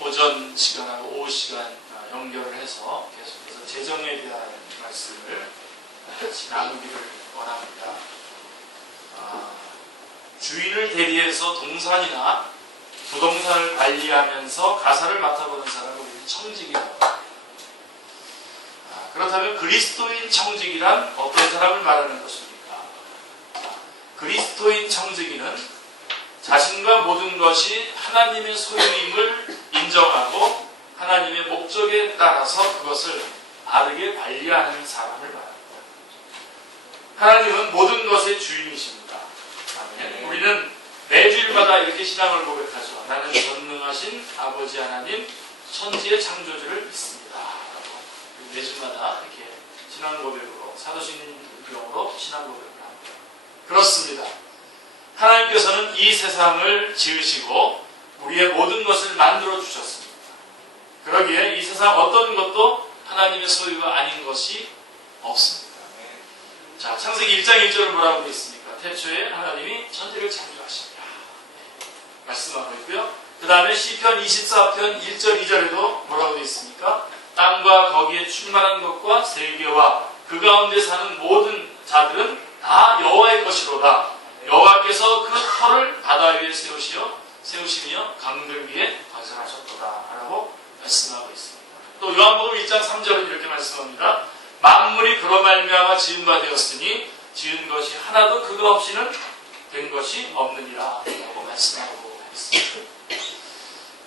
오전 시간하고 오후 시간 연결을 해서 계속해서 재정에 대한 말씀을 같이 나누기를 원합니다. 주인을 대리해서 동산이나 부동산을 관리하면서 가사를 맡아보는 사람을 우리는 청직이라고 합니다. 그렇다면 그리스도인 청직이란 어떤 사람을 말하는 것입니까? 그리스도인 청직이는 자신과 모든 것이 하나님의 소유임을 인정하고 하나님의 목적에 따라서 그것을 바르게 관리하는 사람을 말합니다. 하나님은 모든 것의 주인이십니다. 아멘. 우리는 매주일마다 이렇게 신앙을 고백하죠. 나는 전능하신 아버지 하나님 천지의 창조주를 믿습니다. 매주마다 이렇게 신앙 고백으로 사도신경으로 신앙 고백을 합니다. 그렇습니다. 하나님께서는 이 세상을 지으시고 우리의 모든 것을 만들어 주셨습니다. 그러기에 이 세상 어떤 것도 하나님의 소유가 아닌 것이 없습니다. 자, 창세기 1장 1절을 뭐라고 되어 있습니까? 태초에 하나님이 천지를 창조하십니다. 말씀하고 있고요. 그 다음에 시편 24편 1절 2절에도 뭐라고 되어 있습니까? 땅과 거기에 충만한 것과 세계와 그 가운데 사는 모든 자들은 다 여호와의 것이로다. 여호와께서 그 터를 바다 위에 세우시며 강들 위에 건설하셨도다 라고 말씀하고 있습니다. 또 요한복음 1장 3절은 이렇게 말씀합니다. 만물이 그로 말미암아 지은 바 되었으니 지은 것이 하나도 그거 없이는 된 것이 없느니라 라고 말씀하고 있습니다.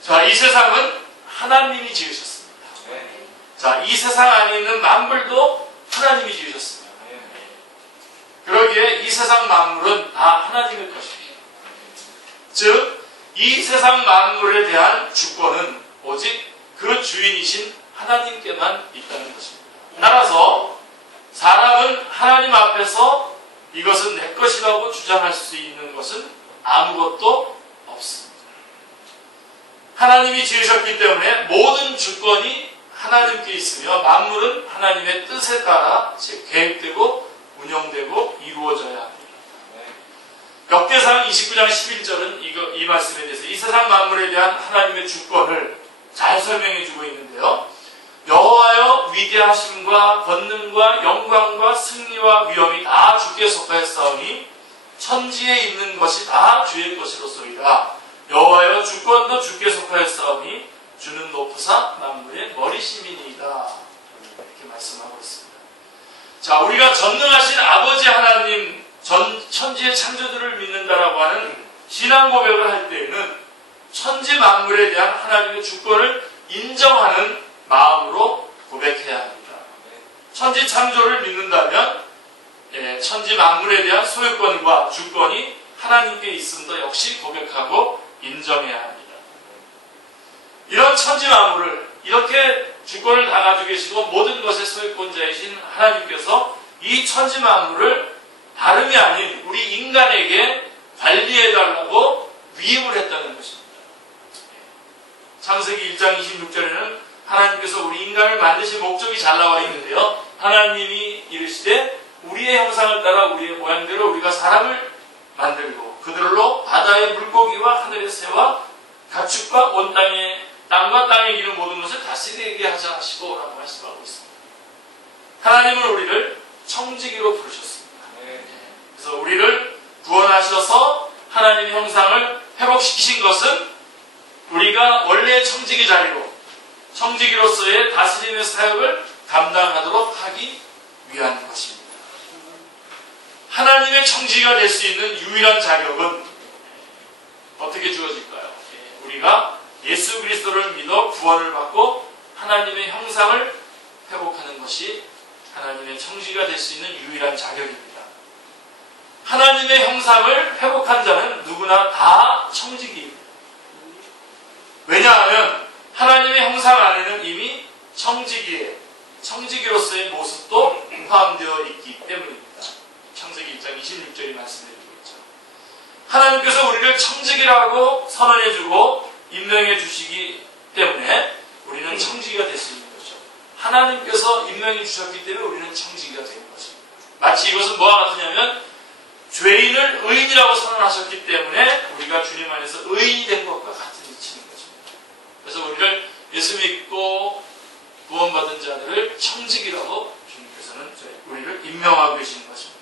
자, 이 세상은 하나님이 지으셨습니다. 자, 이 세상 안에 있는 만물도 하나님이 지으셨습니다. 그러기에 이 세상 만물은 다 하나님의 것입니다. 즉, 이 세상 만물에 대한 주권은 오직 그 주인이신 하나님께만 있다는 것입니다. 따라서 사람은 하나님 앞에서 이것은 내 것이라고 주장할 수 있는 것은 아무것도 없습니다. 하나님이 지으셨기 때문에 모든 주권이 하나님께 있으며 만물은 하나님의 뜻에 따라 계획되고 운영되고 이루어져야 합니다. 역대상 29장 11절은 이 말씀에 대해서 이 세상 만물에 대한 하나님의 주권을 잘 설명해 주고 있는데요. 여호와여 위대하심과 권능과 영광과 승리와 위엄이 다 주께 속하였사오니 천지에 있는 것이 다 주의 것이로소이다. 여호와여 주권도 주께 속하였사오니 주는 높으사 만물의 머리심이니이다. 이렇게 말씀하고 있습니다. 자, 우리가 전능하신 아버지 하나님 천지의 창조주를 믿는다라고 하는 신앙 고백을 할 때에는 천지 만물에 대한 하나님의 주권을 인정하는 마음으로 고백해야 합니다. 천지 창조를 믿는다면 천지 만물에 대한 소유권과 주권이 하나님께 있음도 역시 고백하고 인정해야 합니다. 이런 천지 만물을 이렇게 주권을 다 가지고 계시고 모든 것의 소유권자이신 하나님께서 이 천지 만물을 다름이 아닌 우리 인간에게 관리해달라고 위임을 했다는 것입니다. 창세기 1장 26절에는 하나님께서 우리 인간을 만드신 목적이 잘 나와 있는데요. 하나님이 이르시되 우리의 형상을 따라 우리의 모양대로 우리가 사람을 만들고 그들로 바다의 물고기와 하늘의 새와 가축과 온 땅과 땅에 기는 모든 것을 다스리게 하자 하시고 라고 말씀하고 있습니다. 하나님은 우리를 청지기로 부르셨습니다. 그래서 우리를 구원하셔서 하나님의 형상을 회복시키신 것은 우리가 원래의 청지기 자리로 청지기로서의 다스림의 사역을 감당하도록 하기 위한 것입니다. 하나님의 청지기가 될 수 있는 유일한 자격은 어떻게 주어질까요? 우리가 예수 그리스도를 믿어 구원을 받고 하나님의 형상을 회복하는 것이 하나님의 청지기가 될 수 있는 유일한 자격입니다. 하나님의 형상을 회복한 자는 누구나 다 청지기입니다. 왜냐하면 하나님의 형상 안에는 이미 청지기로서의 모습도 포함되어 있기 때문입니다. 창세기 1장 26절이 말씀해주고 있죠. 하나님께서 우리를 청지기라고 선언해주고 임명해 주시기 때문에 우리는 청지기가 될 수 있는 거죠. 하나님께서 임명해 주셨기 때문에 우리는 청지기가 되는 것입니다. 마치 이것은 뭐와 같으냐면 죄인을 의인이라고 선언하셨기 때문에 우리가 주님 안에서 의인이 된 것과 같은 이치인 거죠. 그래서 우리를 예수 믿고 구원받은 자들을 청직이라고 주님께서는 우리를 임명하고 계시는 것입니다.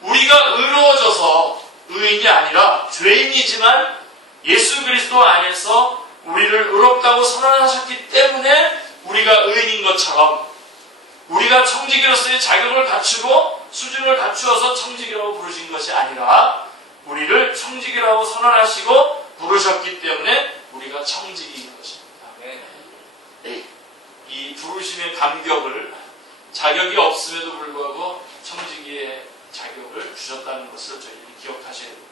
우리가 의로워져서 의인이 아니라 죄인이지만 예수 그리스도 안에서 우리를 의롭다고 선언하셨기 때문에 우리가 의인인 것처럼 우리가 청지기로서의 자격을 갖추고 수준을 갖추어서 청지기라고 부르신 것이 아니라 우리를 청지기라고 선언하시고 부르셨기 때문에 우리가 청지기인 것입니다. 이 부르심의 감격을 자격이 없음에도 불구하고 청지기의 자격을 주셨다는 것을 저희들이 기억하셔야 됩니다.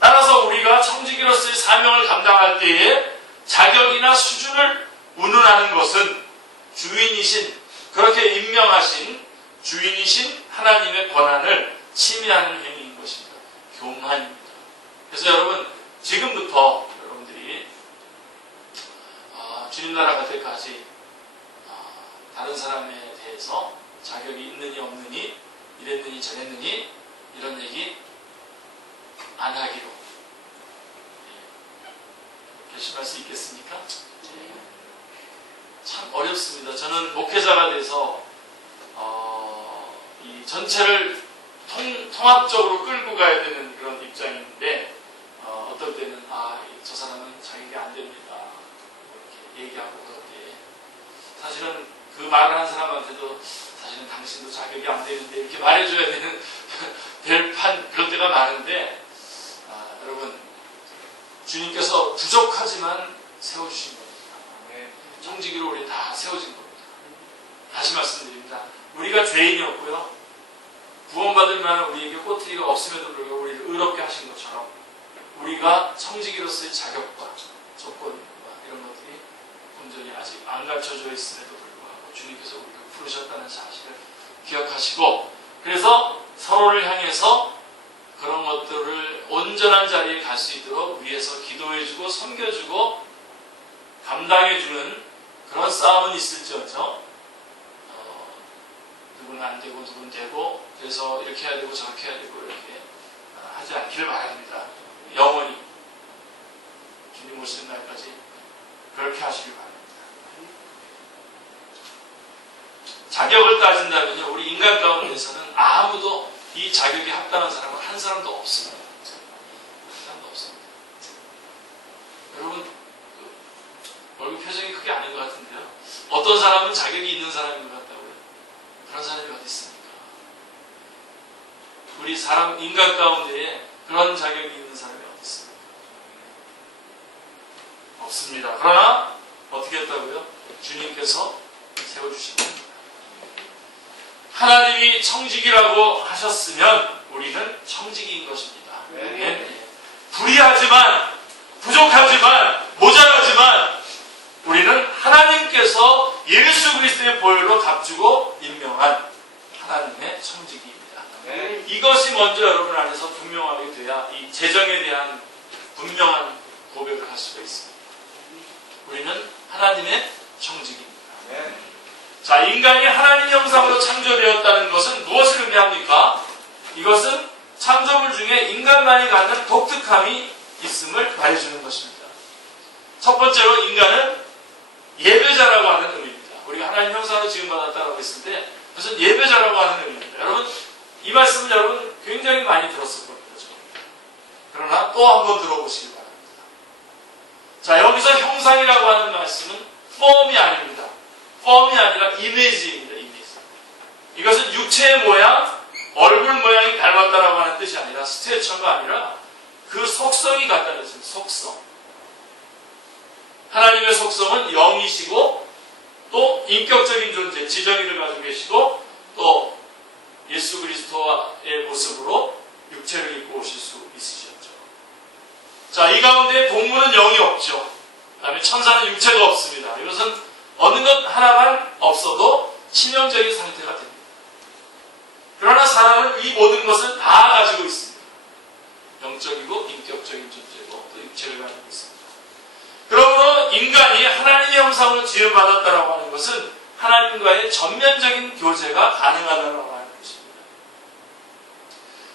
따라서 우리가 청지기로서의 사명을 감당할 때에 자격이나 수준을 운운하는 것은 주인이신, 그렇게 임명하신 주인이신 하나님의 권한을 침해하는 행위인 것입니다. 교만입니다. 그래서 여러분, 지금부터 여러분들이 주님 나라 갈 때까지 다른 사람에 대해서 자격이 있느니 없느니, 이랬느니 저랬느니 이런 얘기 안 하기로 결심할 수 있겠습니까? 참 어렵습니다. 저는 목회자가 돼서 이 전체를 통합적으로 끌고 가야 되는 그런 입장인데 어떨 때는 저 사람은 자격이 안 됩니다 이렇게 얘기하고 그런데 사실은 그 말을 한 사람한테도 사실은 당신도 자격이 안 되는데 이렇게 말해줘야 되는 그런 때가 많은데 여러분, 주님께서 부족하지만 세워주신 겁니다. 청지기로 우리 다 세워진 겁니다. 다시 말씀드립니다. 우리가 죄인이었고요. 구원받을 만한 우리에게 꼬투리가 없음에도 불구하고 우리를 의롭게 하신 것처럼 우리가 청지기로서의 자격과 조건과 이런 것들이 온전히 아직 안 갖춰져 있음에도 불구하고 주님께서 우리를 부르셨다는 사실을 기억하시고, 그래서 서로를 향해서 그런 것들을 온전한 자리에 갈 수 있도록 위에서 기도해주고 섬겨주고 감당해주는 그런 싸움은 있을지언정 누구는 안 되고 누구는 되고 그래서 이렇게 해야 되고 저렇게 해야 되고 이렇게 하지 않기를 바랍니다. 영원히 주님 오시는 날까지 그렇게 하시길 바랍니다. 자격을 따진다면요, 우리 인간 가운데서는 아무도 이 자격에 합당한 사람은 한 사람도 없습니다. 한 사람도 없습니다. 여러분, 얼굴 표정이 크게 아닌 것 같은데요. 어떤 사람은 자격이 있는 사람인 것 같다고요. 그런 사람이 어디 있습니까? 우리 사람, 인간 가운데에 그런 자격이 있는 사람이 어디 있습니까? 없습니다. 그러나 어떻게 했다고요? 주님께서 세워주신 겁니다. 하나님이 청지기라고 하셨으면 우리는 청지기인 것입니다. 불의하지만, 부족하지만, 모자라지만 우리는 하나님께서 예수 그리스도의 보혈로 값주고 임명한 하나님의 청지기입니다. 이것이 먼저 여러분 안에서 분명하게 돼야 이 재정에 대한 분명한 고백을 할 수가 있습니다. 우리는 하나님의 청지기입니다. 자, 인간이 하나님 형상으로 창조되었다는 것은 무엇을 의미합니까? 이것은 창조물 중에 인간만이 갖는 독특함이 있음을 말해주는 것입니다. 첫 번째로 인간은 예배자라고 하는 의미입니다. 우리가 하나님 형상으로 지음받았다고 했을 때 그것은 예배자라고 하는 의미입니다. 여러분, 이 말씀을 여러분 굉장히 많이 들었을 겁니다. 그러나 또 한 번 들어보시기 바랍니다. 자, 여기서 형상이라고 하는 말씀은 폼이 아닙니다. 폼이 아니라 이미지입니다. 이미지. 이것은 육체의 모양, 얼굴 모양이 닮았다라고 하는 뜻이 아니라 스테이처가 아니라 그 속성이 같다는 뜻입니다. 속성. 하나님의 속성은 영이시고 또 인격적인 존재, 지정의를 가지고 계시고 또 예수 그리스도의 모습으로 육체를 입고 오실 수 있으셨죠. 자, 이 가운데 동물은 영이 없죠. 그 다음에 천사는 육체가 없습니다. 이것은 어느 것 하나만 없어도 치명적인 상태가 됩니다. 그러나 사람은 이 모든 것을 다 가지고 있습니다. 영적이고 인격적인 존재고 또 육체를 가지고 있습니다. 그러므로 인간이 하나님의 형상으로 지음받았다라고 하는 것은 하나님과의 전면적인 교제가 가능하다라고 하는 것입니다.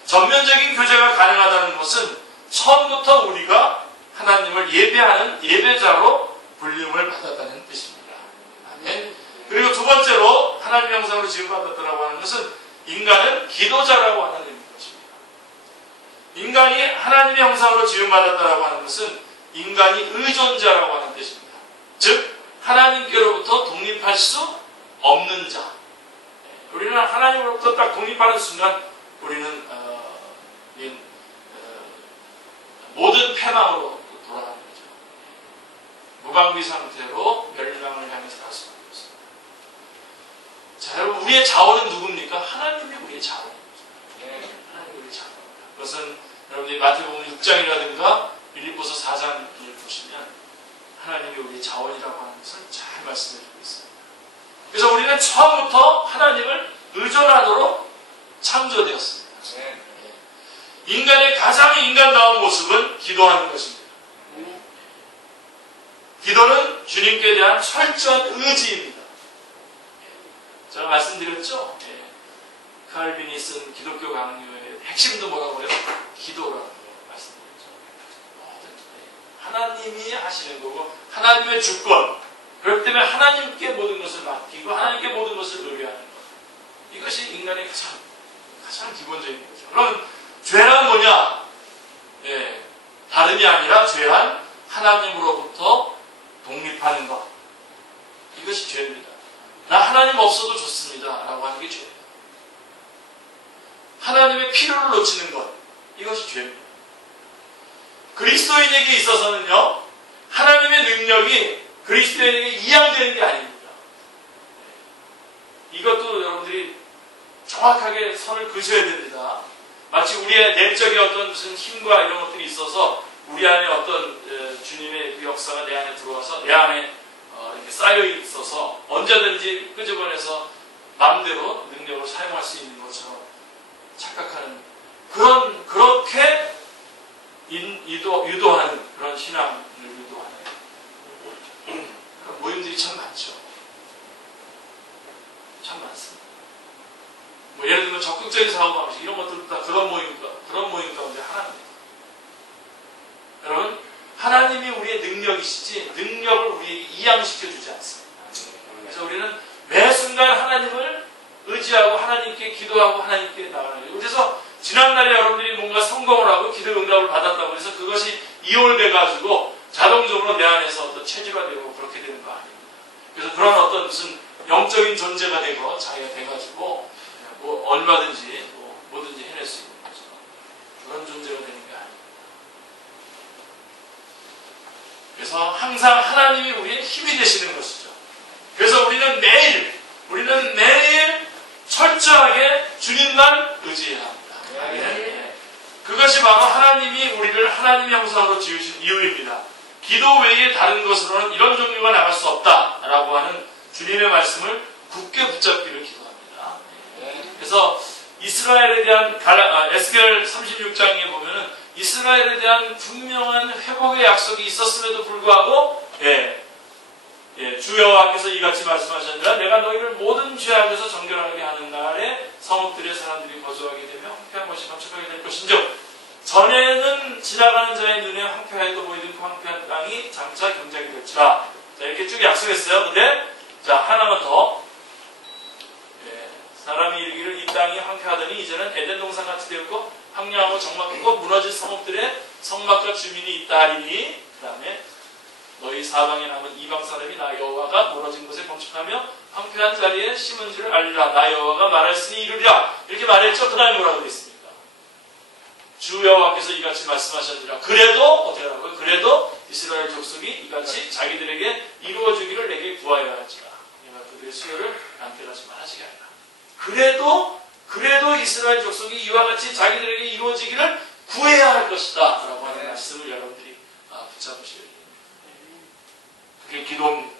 전면적인 교제가 가능하다는 것은 처음부터 우리가 하나님을 예배하는 예배자로 불림을 받았다는 뜻입니다. 아멘. 그리고 두 번째로 하나님의 형상으로 지음받았다라고 하는 것은 인간은 기도자라고 하는 의미인 것입니다. 인간이 하나님의 형상으로 지음받았다라고 하는 것은 인간이 의존자라고 하는 뜻입니다. 즉 하나님께로부터 독립할 수 없는 자. 우리는 하나님으로부터 딱 독립하는 순간 우리는 모든 패망으로 돌아가는 거죠. 무방비 상태로 멸망을 향해서 갈 수 있는 것입니다. 자, 여러분 우리의 자원은 누굽니까? 하나님이 우리의 자원입니다. 하나님이 우리의 자원입니다. 그것은 여러분들이 마태복음 6장이라든가 빌립보서 4장을 보시면 하나님이 우리의 자원이라고 하는 것을 잘 말씀해 주고 있습니다. 그래서 우리는 처음부터 하나님을 의존하도록 창조되었습니다. 인간의 가장 인간다운 모습은 기도하는 것입니다. 기도는 주님께 대한 철저한 의지입니다. 제가 말씀드렸죠? 칼빈이 쓴 기독교 강요의 핵심도 뭐라고 해요? 기도라고 말씀드렸죠. 하나님이 하시는 거고 하나님의 주권, 그렇기 때문에 하나님께 모든 것을 맡기고 하나님께 모든 것을 의뢰하는 것, 이것이 인간의 가장 기본적인 거죠. 그럼 죄란 뭐냐? 다름이 아니라 죄란 하나님으로부터 독립하는 것, 이것이 죄입니다. 나 하나님 없어도 좋습니다 라고 하는 게 죄입니다. 하나님의 필요를 놓치는 것, 이것이 죄입니다. 그리스도인에게 있어서는요, 하나님의 능력이 그리스도인에게 이양되는 게 아닙니다. 이것도 여러분들이 정확하게 선을 그으셔야 됩니다. 마치 우리의 내적인 어떤 무슨 힘과 이런 것들이 있어서 우리 안에 어떤 주님의 그 역사가 내 안에 들어와서 내 안에 이렇게 쌓여 있어서 언제든지 끄집어내서 마음대로 능력을 사용할 수 있는 것처럼 착각하는 그렇게 유도하는 그런 신앙을 유도하는 그런 모임들이 참 많죠. 참 많습니다. 뭐 예를 들면 적극적인 사고방식 이런 것들도 다 그런 모임 가운데 하나입니다. 여러분, 하나님이 우리의 능력이시지 능력을 우리에게 이양시켜 주지 않습니다. 그래서 우리는 매 순간 하나님을 의지하고 하나님께 기도하고 하나님께 나가는 거예요. 그래서 지난날에 여러분들이 뭔가 성공을 하고 기도 응답을 받았다고 해서 그것이 이월돼 가지고 자동적으로 내 안에서 어떤 체질화되고 그렇게 되는 거 아닙니다. 그래서 그런 어떤 무슨 영적인 존재가 되고 자기가 돼가지고 뭐 얼마든지 뭐든지 해낼 수 있는 거죠. 그런 존재가 되는 게 아닙니다. 그래서 항상 하나님이 우리의 힘이 되시는 것이죠. 그래서 우리는 매일 철저하게 주님만 의지해야 합니다. 네. 그것이 바로 하나님이 우리를 하나님의 형상으로 지으신 이유입니다. 기도 외에 다른 것으로는 이런 종류가 나갈 수 없다라고 하는 주님의 말씀을 굳게 붙잡기를 기도합니다. 그래서 이스라엘에 대한 에스겔 36장에 보면은 이스라엘에 대한 분명한 회복의 약속이 있었음에도 불구하고 주 여호와께서 이같이 말씀하셨느니라 내가 너희를 모든 죄악에서 정결하게 하는 날에 성읍들의 사람들이 거주하게 되며 황폐한 것이 감축하게 될 것인즉 전에는 지나가는 자의 눈에 황폐하여도 보이던 그 황폐한 땅이 장차 경작이 될지라. 자, 이렇게 쭉 약속했어요. 근데 자, 하나만 더. 사람이 이르기를 이 땅이 황폐하더니 이제는 에덴 동산 같이 되었고 황량하고 적막하고 무너진 성읍들의 성막과 주민이 있다 하리니, 그 다음에 너희 사방에 남은 이방 사람이 나 여호와가 무너진 곳에 건축하며 황폐한 자리에 심은 줄을 알리라. 나 여호와가 말했으니 이르리라. 이렇게 말했죠. 그 다음에 뭐라고 했습니까? 주 여호와께서 이같이 말씀하셨느니라. 그래도 어떻게 하라고요? 그래도 이스라엘 족속이 이같이 자기들에게 이루어주기를 내게 구하여야 할지라. 내가 그들의 수요를 남겨하지 말아지게 하리라. 그래도 이스라엘 족속이 이와 같이 자기들에게 이루어지기를 구해야 할 것이다 라고 하는 말씀을 여러분들이 붙잡으셔야 됩니다. 그게 기도입니다.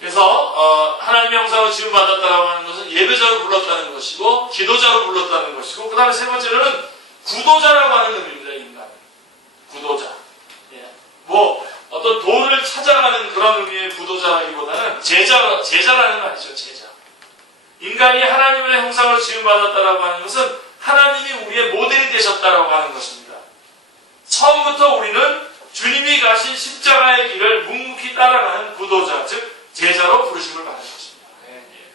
그래서 하나님의 형상으로 지음받았다라고 하는 것은 예배자로 불렀다는 것이고 기도자로 불렀다는 것이고, 그 다음에 세 번째로는 구도자라고 하는 의미입니다. 인간 구도자. 어떤 도를 찾아가는 그런 의미의 구도자라기보다는 제자라는 말이죠. 제자. 인간이 하나님의 형상으로 지음받았다라고 하는 것은 하나님이 우리의 모델이 되셨다라고 하는 것입니다. 처음부터 우리는 주님이 가신 십자가의 길을 묵묵히 따라가는 구도자, 즉 제자로 부르심을 받은 것입니다.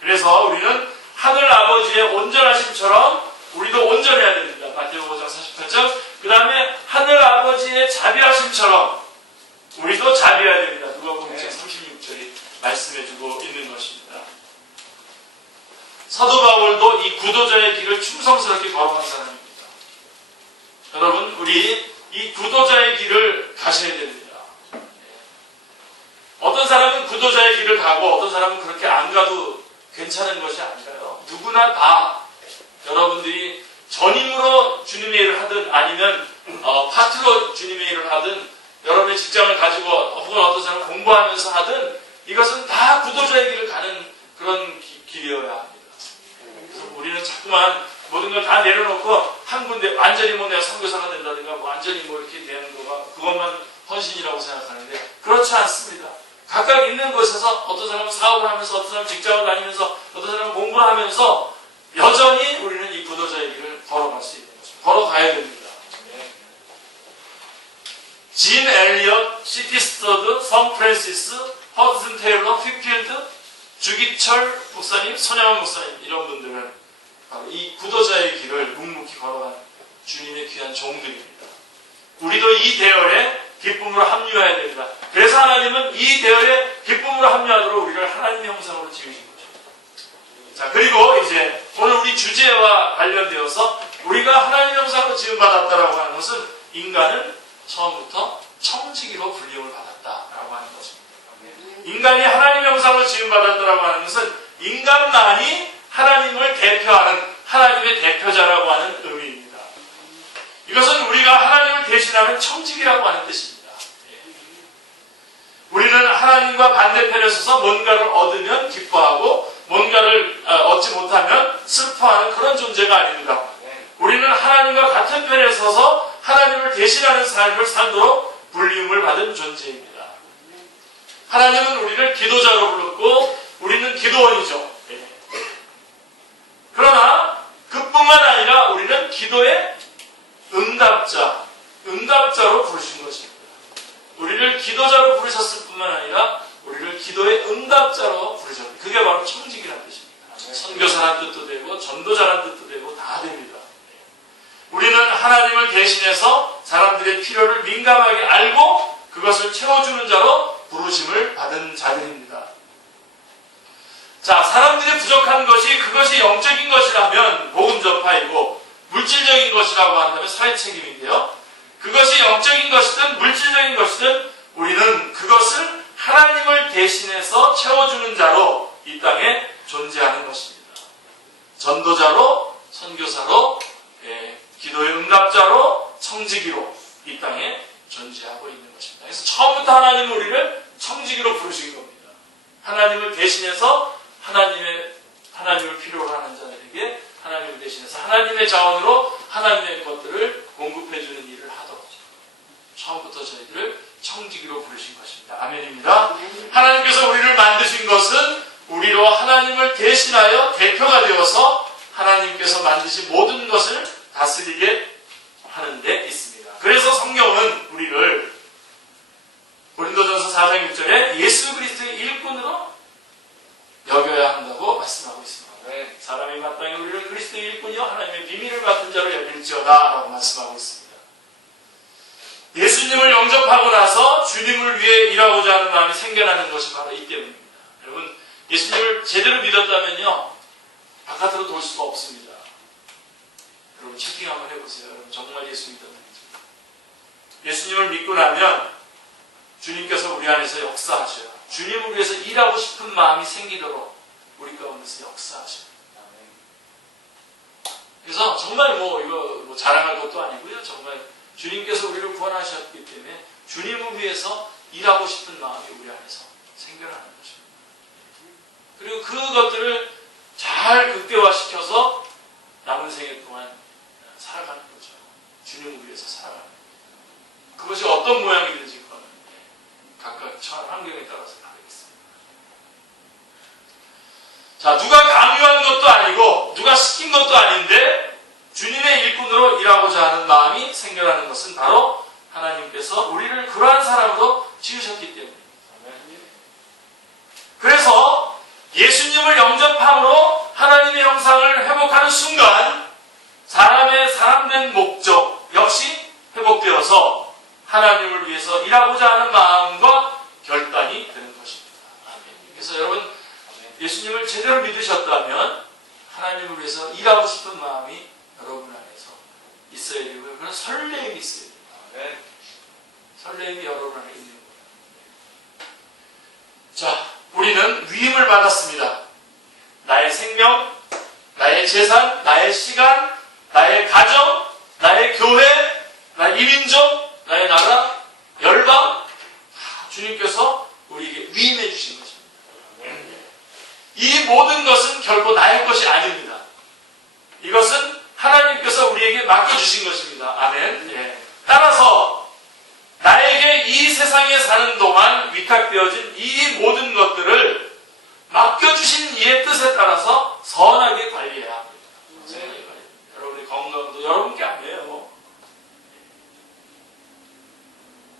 그래서 우리는 하늘 아버지의 온전하심처럼 우리도 온전해야 됩니다. 마태복음 5장 48절. 그 다음에 하늘 아버지의 자비하심처럼 우리도 자비해야 됩니다. 누가복음 6장 36절이 말씀해주고 있는 것입니다. 사도 바울도 이 구도자의 길을 충성스럽게 걸어간 사람입니다. 여러분, 우리 이 구도자의 길을 가셔야 됩니다. 어떤 사람은 구도자의 길을 가고 어떤 사람은 그렇게 안 가도 괜찮은 것이 아니라요. 누구나 다 여러분들이 전임으로 주님의 일을 하든 아니면 파트로 주님의 일을 하든 여러분의 직장을 가지고 혹은 어떤 사람은 공부하면서 하든 이것은 다 구도자의 길을 가는 그런 길이어야 합니다. 그래서 우리는 자꾸만 모든 걸 다 내려놓고 한 군데 완전히 뭐 내가 선교사가 된다든가 뭐 완전히 뭐 이렇게 되는 거가 그것만 헌신이라고 생각하는데 그렇지 않습니다. 각각 있는 곳에서 어떤 사람은 사업을 하면서 어떤 사람은 직장을 다니면서 어떤 사람은 공부를 하면서 여전히 우리는 이 구도자의 길을 걸어갈 수 있는 것입니다. 걸어가야 됩니다. 진 엘리엇, 시티 스터드, 성 프랜시스, 허드슨 테일러, 휘필드, 주기철 목사님, 손양원 목사님 이런 분들은 바로 이 구도자의 길을 묵묵히 걸어가는 주님의 귀한 종들입니다. 우리도 이 대열에 기쁨으로 합류해야 됩니다. 그래서 하나님은 이 대열에 기쁨으로 합류하도록 우리를 하나님의 형상으로 지으신 거죠. 자, 그리고 이제 오늘 우리 주제와 관련되어서 우리가 하나님의 형상으로 지음받았다라고 하는 것은 인간은 처음부터 청지기로 불림을 받았다라고 하는 것입니다. 인간이 하나님의 형상으로 지음받았다라고 하는 것은 인간만이 하나님을 대표하는 하나님의 대표자라고 하는 의미입니다. 이것은 우리가 하나님을 대신하는 청지기라고 하는 뜻입니다. 우리는 하나님과 반대편에 서서 뭔가를 얻으면 기뻐하고 뭔가를 얻지 못하면 슬퍼하는 그런 존재가 아닙니다. 우리는 하나님과 같은 편에 서서 하나님을 대신하는 삶을 살도록 불림을 받은 존재입니다. 하나님은 우리를 기도자로 불렀고 우리는 기도원이죠. 그러나 그뿐만 아니라 우리는 기도의 응답자로 부르신 것입니다. 우리를 기도자로 부르셨을 뿐만 아니라 우리를 기도의 응답자로 부르셨습니다. 그게 바로 청지기라는 뜻입니다. 선교사란 뜻도 되고 전도자란 뜻도 되고 다 됩니다. 우리는 하나님을 대신해서 사람들의 필요를 민감하게 알고 그것을 채워주는 자로 부르심을 받은 자들입니다. 자, 사람들이 부족한 것이 그것이 영적인 것이라면 복음 전파이고 물질적인 것이라고 한다면 사회 책임인데요. 그것이 영적인 것이든 물질적인 것이든 우리는 그것을 하나님을 대신해서 채워주는 자로 이 땅에 존재하는 것입니다. 전도자로, 선교사로, 기도의 응답자로, 청지기로 이 땅에 존재하고 있는 것입니다. 그래서 처음부터 하나님은 우리를 청지기로 부르신 겁니다. 하나님을 대신해서 하나님을 필요로 하는 자들에게 하나님을 대신해서 하나님의 자원으로 하나님의 것들을 공급해주는 일을 하도록 처음부터 저희들을 청지기로 부르신 것입니다. 아멘입니다. 하나님께서 우리를 만드신 것은 우리로 하나님을 대신하여 대표가 되어서 하나님께서 만드신 모든 것을 다스리게 하는 데 있습니다. 그래서 성경은 우리를 고린도전서 4장 6절에 예수 그리스도의 일꾼으로 여겨야 한다고 말씀하고 있습니다. 사람이 마땅히 우리를 그리스도의 일꾼이요 하나님의 비밀을 맡은 자로 여길지어다 라고 말씀하고 있습니다. 예수님을 영접하고 나서 주님을 위해 일하고자 하는 마음이 생겨나는 것이 바로 이 때문입니다. 여러분, 예수님을 제대로 믿었다면요 바깥으로 돌 수가 없습니다. 여러분 체킹 한번 해보세요. 여러분 정말 예수 믿었는지. 예수님을 믿고 나면 주님께서 우리 안에서 역사하셔요. 주님을 위해서 일하고 싶은 마음이 생기도록 우리 가운데서 역사하셔요. 그래서 정말 이거 자랑할 것도 아니고요. 정말 주님께서 우리를 구원하셨기 때문에 주님을 위해서 일하고 싶은 마음이 우리 안에서 생겨나는 것입니다. 그리고 그것들을 잘 극대화시켜서 남은 생애 동안 살아가는 거죠. 주님을 위해서 살아가는 거죠. 그것이 어떤 모양이든지 그거는 각각 처한 환경에 따라서 다르겠습니다. 자, 누가 강요한 것도 아니고 누가 시킨 것도 아닌데 주님의 일꾼으로 일하고자 하는 마음이 생겨나는 것은 바로 하나님께서 우리를 그러한 사람으로 지으셨기 때문입니다. 그래서 예수님을 영접함으로 하나님의 형상을 회복하는 순간 사람의 사람된 목적 역시 회복되어서 하나님을 위해서 일하고자 하는 마음과 결단이 되는 것입니다. 그래서 여러분 예수님을 제대로 믿으셨다면 하나님을 위해서 일하고 싶은 마음이 여러분 안에서 있어야 되고요. 그런 설레임이 있어야 됩니다. 설레임이 여러분 안에 있는 거예요. 자, 우리는 위임을 받았습니다. 나의 생명, 나의 재산, 나의 시간, 나의 가정, 나의 교회, 나의 이민족, 나의 나라, 열방, 주님께서 우리에게 위임해 주신 것입니다. 이 모든 것은 결코 나의 것이 아닙니다. 이것은 하나님께서 우리에게 맡겨주신 것입니다. 아멘. 예. 따라서 나에게 이 세상에 사는 동안 위탁되어진 이 모든 것들을 맡겨주신 이의 뜻에 따라서 선하게 관리해야 합니다. 여러분의 건강도 여러분께 아니에요.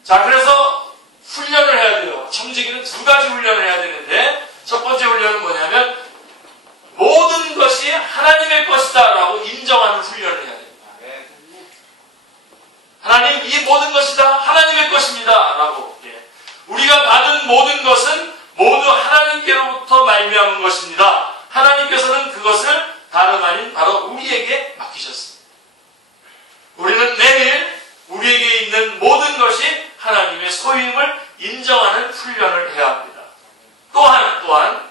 자, 그래서 훈련을 해야 돼요. 청지기는 두 가지 훈련을 해야 되는데 첫 번째 훈련은 뭐냐면 모든 것이 하나님의 것이다 라고 인정하는 훈련을 해야 됩니다. 하나님, 이 모든 것이다 하나님의 것입니다 라고. 우리가 받은 모든 것은 모두 하나님께로부터 말미암은 것입니다. 하나님께서는 그것을 다름 아닌 바로 우리에게 맡기셨습니다. 우리는 매일 우리에게 있는 모든 것이 하나님의 소유임을 인정하는 훈련을 해야 합니다. 또한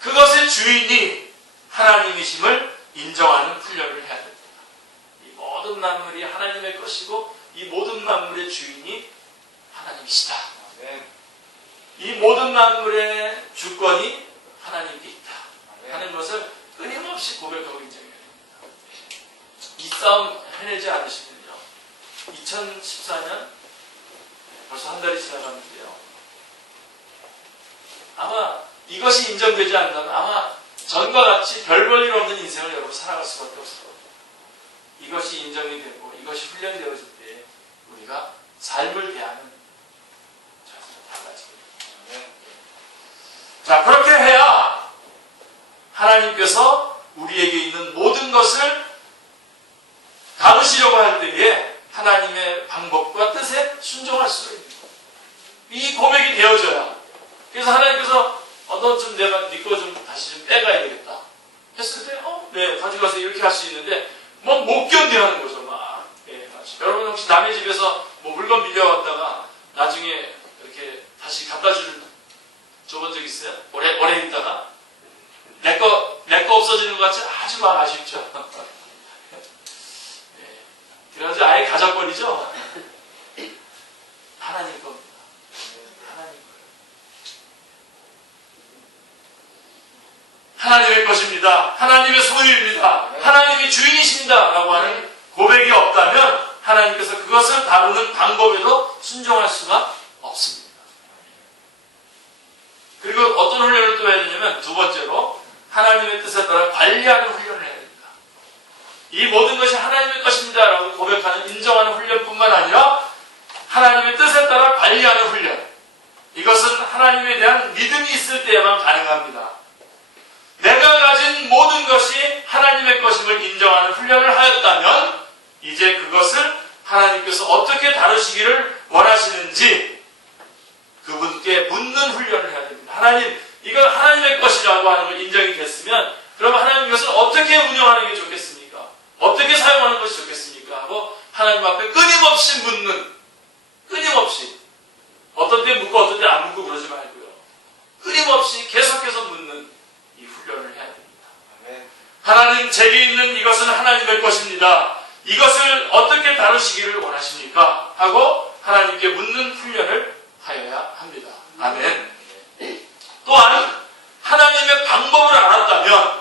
그것의 주인이 하나님이심을 인정하는 훈련을 해야 됩니다. 이 모든 만물이 하나님의 것이고 이 모든 만물의 주인이 하나님이시다. 이 모든 만물의 주권이 하나님께 있다 하는 것을 끊임없이 고백하고 인정해야 됩니다. 이 싸움 해내지 않으시면요, 2014년 벌써 한 달이 지나갔는데요, 아마 이것이 인정되지 않는다면 아마 전과 같이 별 볼 일 없는 인생을 여러분 살아갈 수밖에 없을 겁니다. 이것이 인정이 되고 이것이 훈련되어질 때 우리가 삶을 대하는 전혀 달라집니다. 자, 그렇게 해야 하나님께서 우리에게 있는 모든 것을 다루시려고 할 때에 하나님의 방법과 뜻에 순종할 수가 있는 거예요. 이 고백이 되어져야. 그래서 하나님께서 너 좀 내가 네 거 좀 다시 좀 빼가야 되겠다 했을 때 네, 가져가서 이렇게 할 수 있는데 뭐 못 견뎌하는 거죠. 막. 예, 여러분 혹시 남의 집에서 뭐 물건 빌려왔다가 나중에 이렇게 다시 갖다 줘본 적 있어요? 오래 있다가 내 거 없어지는 것 같이 아주 막 아쉽죠. 예, 그래가지고 아예 가져버리죠. 하나님 겁니다. 하나님의 것입니다. 하나님의 소유입니다. 하나님이 주인이십니다 라고 하는 고백이 없다면 하나님께서 그것을 다루는 방법에도 순종할 수가 없습니다. 그리고 어떤 훈련을 또 해야 되냐면 두 번째로 하나님의 뜻에 따라 관리하는 훈련을 해야 됩니다. 이 모든 것이 하나님의 것입니다 라고 고백하는 인정하는 훈련뿐만 아니라 하나님의 뜻에 따라 관리하는 훈련, 이것은 하나님에 대한 믿음이 있을 때에만 가능합니다. 내가 가진 모든 것이 하나님의 것임을 인정하는 훈련을 하였다면 이제 그것을 하나님께서 어떻게 다루시기를 원하시는지 그분께 묻는 훈련을 해야 됩니다. 하나님, 이건 하나님의 것이라고 하는 걸 인정이 됐으면 그러면 하나님 이것을 어떻게 운영하는 게 좋겠습니까? 어떻게 사용하는 것이 좋겠습니까? 하고 하나님 앞에 끊임없이 묻는, 끊임없이 어떤 때 묻고 어떤 때 안 묻고 그러지 말고요, 끊임없이 계속해서 묻는 이 훈련을 해야 됩니다. 하나님, 제게 있는 이것은 하나님의 것입니다. 이것을 어떻게 다루시기를 원하십니까? 하고 하나님께 묻는 훈련을 하여야 합니다. 아멘. 또한 하나님의 방법을 알았다면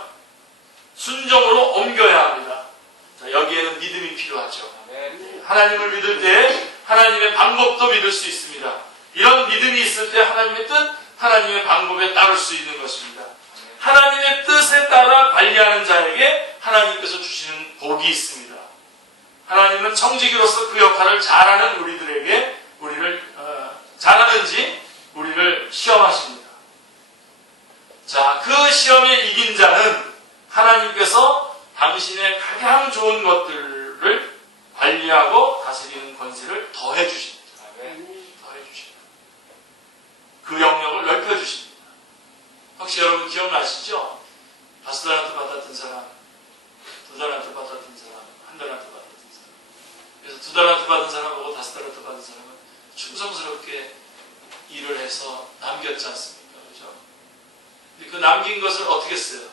순종으로 옮겨야 합니다. 자, 여기에는 믿음이 필요하죠. 하나님을 믿을 때 하나님의 방법도 믿을 수 있습니다. 이런 믿음이 있을 때 하나님의 뜻, 하나님의 방법에 따를 수 있는 것입니다. 하나님의 뜻에 따라 관리하는 자에게 하나님께서 주시는 복이 있습니다. 하나님은 청지기로서 그 역할을 잘하는 우리들에게 잘하는지 우리를 시험하십니다. 자, 그 시험에 이긴 자는 하나님께서 당신의 가장 좋은 것들을 관리하고 다스리는 권세를 더해 주십니다. 더해 주십니다. 그 영역을 넓혀 주십니다. 혹시 여러분 기억나시죠? 5달란트 받았던 사람, 2달란트 받았던 사람, 1달란트 받았던 사람. 그래서 2달란트 받은 사람하고 5달란트 받은 사람은 충성스럽게 일을 해서 남겼지 않습니까? 그죠? 근데 그 남긴 것을 어떻게 써요?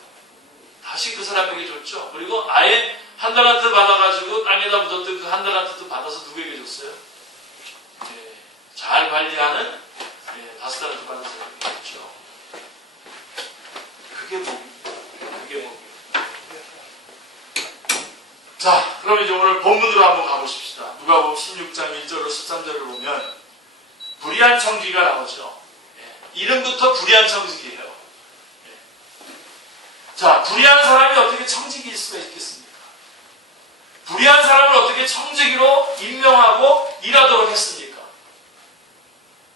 다시 그 사람에게 줬죠. 그리고 아예 1달란트 받아가지고 땅에다 묻었던 그 1달란트도 받아서 누구에게 줬어요? 네, 잘 관리하는 5달란트 받은 사람에게 줬죠. 그게 복입니다. 그게 복입니다. 자, 그럼 이제 오늘 본문으로 한번 가보십시다. 누가복음 16장 1절로 13절을 보면 불의한 청지기가 나오죠. 이름부터 불의한 청지기예요. 자, 불의한 사람이 어떻게 청지기일 수가 있겠습니까? 불의한 사람을 어떻게 청지기로 임명하고 일하도록 했습니까?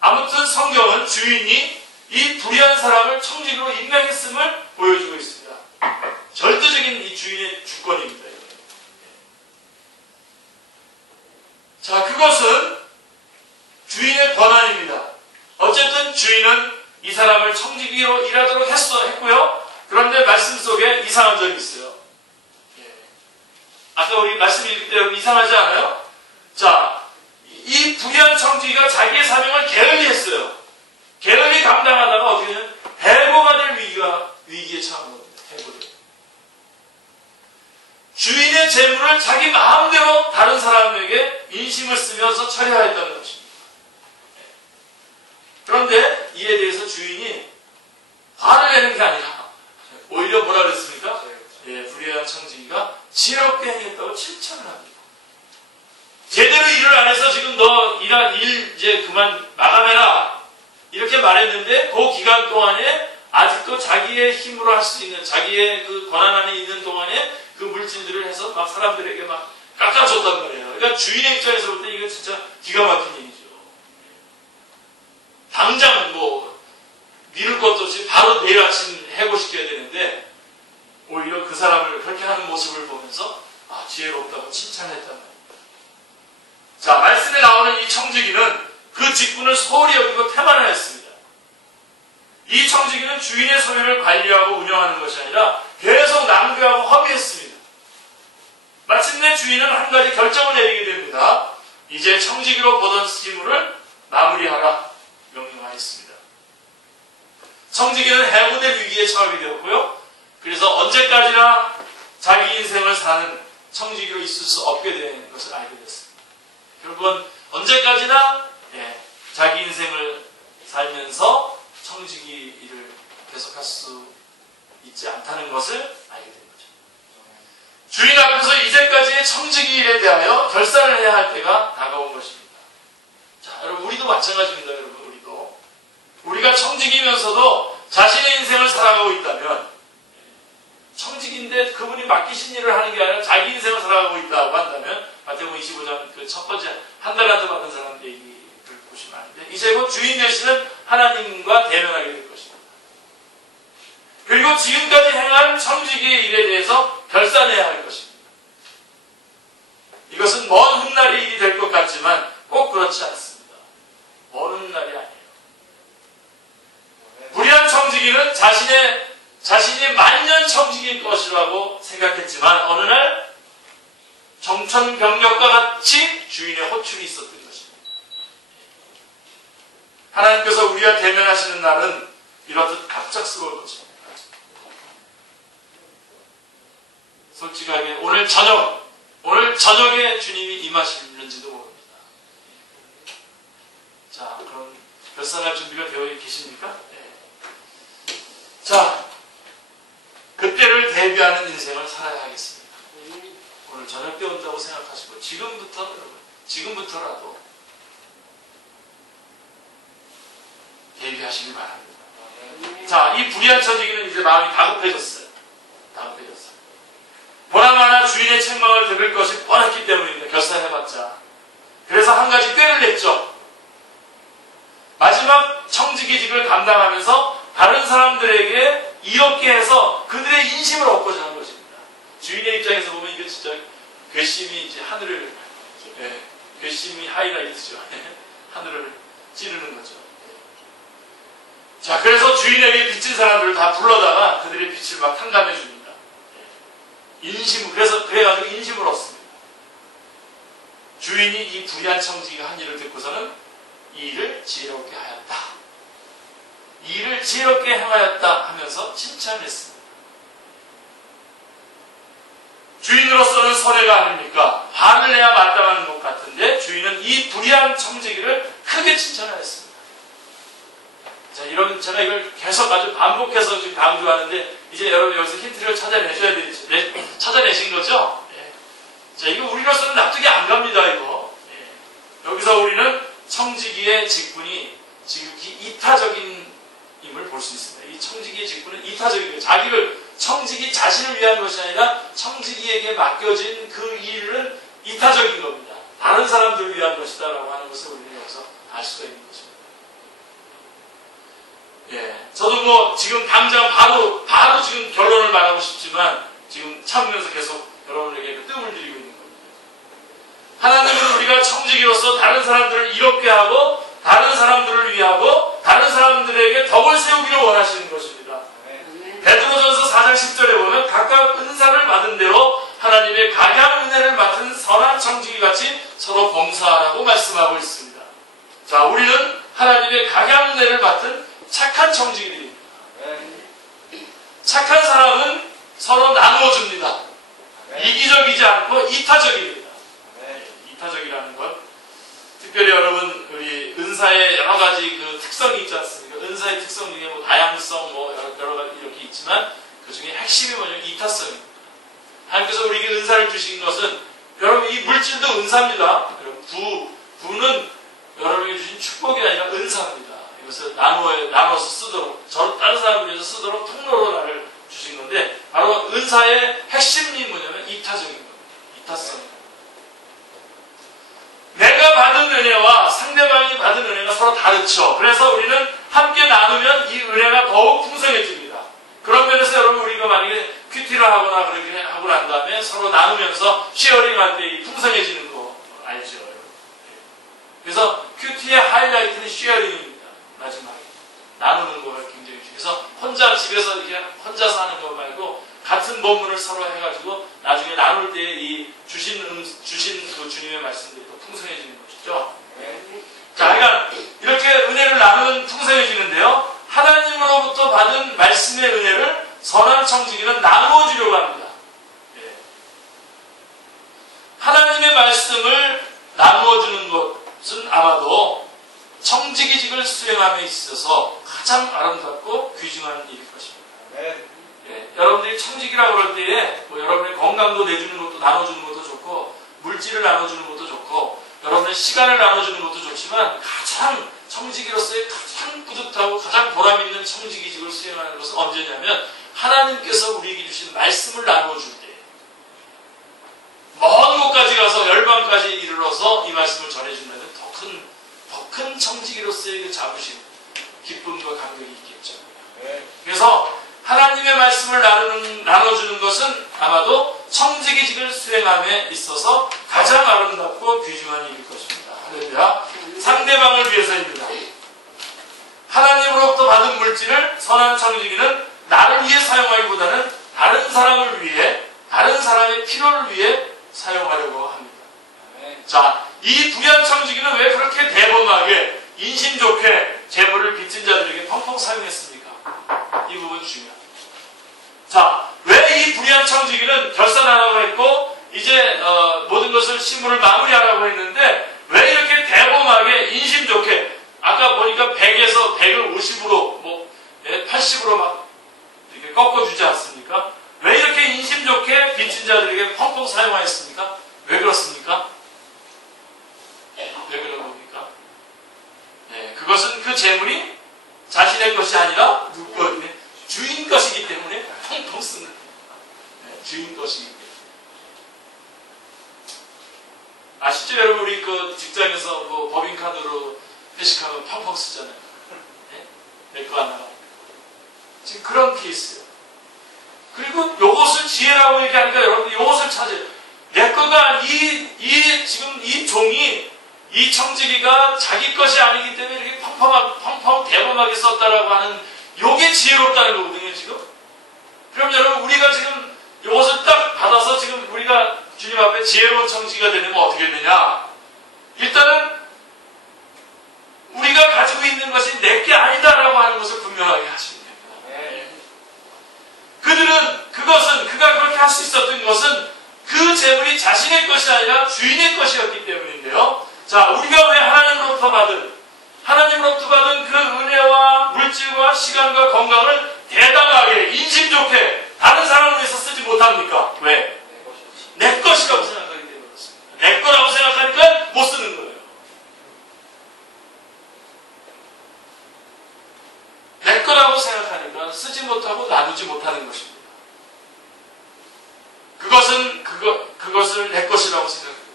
아무튼 성경은 주인이 이 불의한 사람을 청지기로 임명했음을 보여주고 있습니다. 절대적인 이 주인의 주권입니다. 자, 그것은 주인의 권한입니다. 어쨌든 주인은 이 사람을 청지기로 일하도록 했고요. 그런데 말씀 속에 이상한 점이 있어요. 아까 우리 말씀 읽을 때 여러분 이상하지 않아요? 자, 이 불의한 청지기가 자기의 사명을 게을리 했어요. 게을리 감당하다가 어떻게 되면 해고가 될 위기에 처한 겁니다. 해고를. 주인의 재물을 자기 마음대로 다른 사람에게 인심을 쓰면서 처리하였다는 것입니다. 그런데 이에 대해서 주인이 화를 내는 게 아니라 오히려 뭐라 그랬습니까? 불의한 청지기가 지혜롭게 행했다고 칭찬을 합니다. 제대로 일을 안 해서 지금 너 일한 일 이제 그만 마감해라 이렇게 말했는데 그 기간 동안에 아직도 자기의 힘으로 할 수 있는 자기의 그 권한 안에 있는 동안에 그 물질들을 해서 막 사람들에게 막 깎아줬단 말이에요. 그러니까 주인의 입장에서 볼 때 이건 진짜 기가 막힌 일이죠. 당장 뭐 미룰 것도 없이 바로 내일 아침 해고시켜야 되는데 오히려 그 사람을 그렇게 하는 모습을 보면서 지혜롭다고 칭찬했단 말이에요. 자, 말씀에 나오는 이 청지기는 그 직분을 소홀히 여기고 태만하였습니다. 이 청지기는 주인의 소유를 관리하고 운영하는 것이 아니라 계속 낭비하고 허비했습니다. 마침내 주인은 한 가지 결정을 내리게 됩니다. 이제 청지기로 보던 직무를 마무리하라 명령하였습니다. 청지기는 해고될 위기에 처하게 되었고요. 그래서 언제까지나 자기 인생을 사는 청지기로 있을 수 없게 된 것을 알게 됐습니다. 결국은 언제까지나 자기 인생을 살면서 청지기 일을 계속할 수 있지 않다는 것을 알게 된 거죠. 주인 앞에서 이제까지의 청지기 일에 대하여 결산을 해야 할 때가 다가온 것입니다. 자, 여러분 우리도 마찬가지입니다. 여러분 우리가 청지기면서도 자신의 인생을 살아가고 있다면 청지기인데 그분이 맡기신 일을 하는 게 아니라 자기 인생을 살아가고 있다고 한다면 마태복음 25장 그 첫 번째 1달란트 받은 사람 얘기를 보시면 아는데 이제 곧 주인 되시는 하나님과 대면하게 될 것입니다. 그리고 지금까지 행한 청지기의 일에 대해서 결산해야 할 것입니다. 이것은 먼 훗날의 일이 될 것 같지만 꼭 그렇지 않습니다. 먼 훗날이 아니에요. 불의한 청지기는 자신이 만년 청지기일 것이라고 생각했지만 어느 날 정천벽력과 같이 주인의 호출이 있었던 것입니다. 하나님께서 우리와 대면하시는 날은 이렇듯 갑작스러울 것입니다. 솔직하게 오늘 저녁에 주님이 임하시는지도 모릅니다. 자, 그럼 결산할 준비가 되어 계십니까? 자, 그때를 대비하는 인생을 살아야 하겠습니다. 오늘 저녁 때 온다고 생각하시고 지금부터라도 대비하시기 바랍니다. 자, 이 불의한 처지기는 이제 마음이 다급해졌어요. 보나마나 주인의 책망을 들을 것이 뻔했기 때문입니다. 해봤자. 그래서 한 가지 꾀를 냈죠. 마지막 청지기직을 감당하면서 다른 사람들에게 이롭게 해서 그들의 인심을 얻고자 하는 것입니다. 주인의 입장에서 보면 이게 진짜 괘씸이 이제 하늘을, 괘씸이 하이라이트죠. 하늘을 찌르는 거죠. 자, 그래서 주인에게 빚진 사람들을 다 불러다가 그들의 빚을 막 탕감해 줍니다. 그래가지고 인심을 얻습니다. 주인이 이 불의한 청지기가 한 일을 듣고서는 이 일을 지혜롭게 하였다. 이 일을 지혜롭게 행하였다 하면서 칭찬을 했습니다. 주인으로서는 손해가 아닙니까? 화를 내야 마땅한 것 같은데 주인은 이 불의한 청지기를 크게 칭찬하였습니다. 자, 제가 이걸 계속 아주 반복해서 지금 강조하는데 이제 여러분 여기서 힌트를 찾아내셔야 되죠. 찾아내신 거죠? 자, 이거 우리로서는 납득이 안 갑니다, 이거. 여기서 우리는 청지기의 직분이 지극히 이타적인 임을 볼 수 있습니다. 이 청지기의 직분은 이타적인 거예요. 자기를, 청지기 자신을 위한 것이 아니라 청지기에게 맡겨진 그 일은 이타적인 겁니다. 다른 사람들을 위한 것이다 라고 하는 것을 우리는 여기서 알 수가 있는 것입니다. 저도 뭐 지금 당장 바로 지금 결론을 말하고 싶지만 지금 참으면서 계속 여러분에게 뜸을 들이고 있는 겁니다. 하나님은 우리가 청지기로서 다른 사람들을 이롭게 하고 다른 사람들을 위하고 다른 사람들에게 덕을 세우기를 원하시는 것입니다. 베드로전서 4장 10절에 보면 각각 은사를 받은 대로 하나님의 각양 은혜를 맡은 선한 청지기 같이 서로 봉사하라고 말씀하고 있습니다. 자, 우리는 하나님의 각양 은혜를 맡은 착한 청지기들입니다. 착한 사람은 서로 나누어줍니다. 이기적이지 않고 이타적입니다. 이타적이라는 것. 특별히 여러분, 우리 은사의 여러 가지 그 특성이 있지 않습니까? 은사의 특성 중에 뭐 다양성, 뭐 여러 가지 이렇게 있지만 그 중에 핵심이 뭐냐면 이타성입니다. 하나님께서 우리에게 은사를 주신 것은 여러분 이 물질도 은사입니다. 부는 여러분에게 주신 축복이 아니라 은사입니다. 이것을 나눠서 쓰도록, 다른 사람을 위해서 쓰도록 통로로 나를 주신 건데, 바로 은사의 핵심이 뭐냐면 이타적인 겁니다. 이타성입니다. 내가 받은 은혜와 상대방이 받은 은혜가 서로 다르죠. 그래서 우리는 함께 나누면 이 은혜가 더욱 풍성해집니다. 그런 면에서 여러분, 우리가 만약에 큐티를 하거나 그렇게 하고 난 다음에 서로 나누면서 쉐어링 할 때 풍성해지는 거 알죠? 그래서 큐티의 하이라이트는 쉐어링입니다. 마지막에 나누는 거가 굉장히 중요해요. 그래서 혼자 집에서 이렇게 혼자서 하는 거 말고 같은 본문을 서로 해가지고 나중에 나눌 때 이 주신 그 주님의 말씀들이 더 풍성해지는 것이죠. 자, 그러니까 이렇게 은혜를 나누면 풍성해지는데요. 하나님으로부터 받은 말씀의 은혜를 선한 청지기는 나누어 주려고 합니다. 하나님의 말씀을 나누어 주는 것은 아마도 청지기직을 수행함에 있어서 가장 아름답고 귀중한 일일 것입니다. 여러분들이 청지기라고 그럴 때에 뭐 여러분의 건강도 내주는 것도 나눠주는 것도 좋고 물질을 나눠주는 것도 좋고 여러분의 시간을 나눠주는 것도 좋지만 가장 청지기로서의 가장 뿌듯하고 가장 보람있는 청지기직을 수행하는 것은 언제냐면 하나님께서 우리에게 주신 말씀을 나누어줄 때 먼 곳까지 가서 열방까지 이르러서 이 말씀을 전해준다면 더 큰 청지기로서의 그 자부심, 기쁨과 감격이 있겠죠. 그래서 하나님의 말씀을 나눠주는 것은 아마도 청지기직을 수행함에 있어서 가장 아름답고 귀중한 일일 것입니다. 할렐루야. 상대방을 위해서입니다. 하나님으로부터 받은 물질을 선한 청지기는 나를 위해 사용하기보다는 다른 사람을 위해, 다른 사람의 필요를 위해 사용하려고 합니다. 자, 이 부귀한 청지기는 왜 그렇게 대범하게 인심 좋게 재물을 빚진 자들에게 펑펑 사용했습니까? 이 부분 중요합니다. 자, 왜 이 불의한 청지기는 결산하라고 했고 이제 모든 것을 시물을 마무리하라고 했는데 왜 이렇게 대범하게 인심 좋게 아까 보니까 100에서 100을 50으로 뭐 80으로 막 이렇게 꺾어주지 않습니까? 왜 이렇게 인심 좋게 빚진 자들에게 펑펑 사용하였습니까? 왜 그렇습니까? 왜 그런 겁니까? 그것은 그 재물이 자신의 것이 아니라 누구 것이냐? 주인 것이기 때문에 펑펑 쓰는 주인 것이기 때문에. 지금 여러분 우리 그 직장에서 뭐 법인카드로 회식하면 펑펑 쓰잖아요. 네? 내 거 안 나가. 지금 그런 케이스예요. 그리고 요것을 지혜라고 얘기하니까 여러분 요것을 찾아요. 내 거가 지금 이 종이 이 청지기가 자기 것이 아니기 때문에 이렇게 펑펑 대범하게 썼다라고 하는 요게 지혜롭다는 거거든요, 지금. 그럼 여러분 우리가 지금 요것을 딱 받아서 지금 우리가 주님 앞에 지혜로운 청지기가 되려면 어떻게 되냐? 일단은 우리가 가지고 있는 것이 내게 아니다라고 하는 것을 분명하게 하시면 됩니다. 그들은 그가 그렇게 할 수 있었던 것은 그 재물이 자신의 것이 아니라 주인의 것이었기 때문인데요. 자, 우리가 왜 하나님으로부터 받은 그 은혜와 물질과 시간과 건강을 대담하게 인심 좋게 다른 사람을 위해서 쓰지 못합니까? 왜? 내 것이라고 생각하기 때문에 그렇습니다. 내 거라고 생각하니까 못 쓰는 거예요. 내 거라고 생각하니까 쓰지 못하고 나누지 못하는 것입니다. 그것을 내 것이라고 생각합니다.